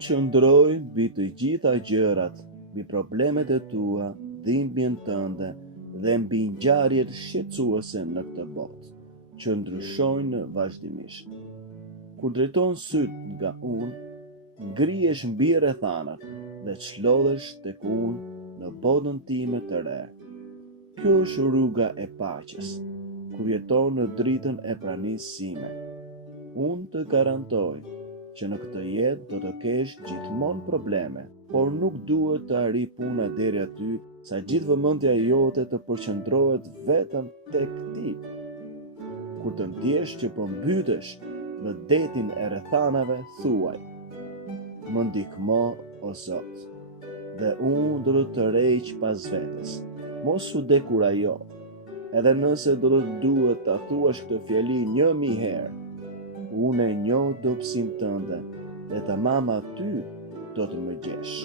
qëndroj mbi të gjitha gjërat, mbi problemet e tua, dhimbjen tënde dhe mbi ngjarjet shqetësuese në këtë botë, që ndryshojnë vazhdimisht. Kur drejton syt nga unë, ngrihesh mbi rrethanat dhe çlodhesh tek unë në botën time të re. Kjo është rruga e paqes, kur jeton në dritën e pranisë sime. Unë të garantoj që në këtë jetë do të kesh gjithmonë probleme, por nuk duhet të arri puna deri aty sa gjithë vëmendja jote të përqendrohet vetëm tek ti. Kur të ndjesh që po mbytesh në detin e rrethanave, thuaj: më ndihmo o Zot, dhe unë do të të rreq pas vetes. Mos u dekurajo, edhe nëse do të duhet ta thuash këtë fjali 1000 herë. Unë e njoh dobësinë tënde dhe tamam aty do të më gjesh.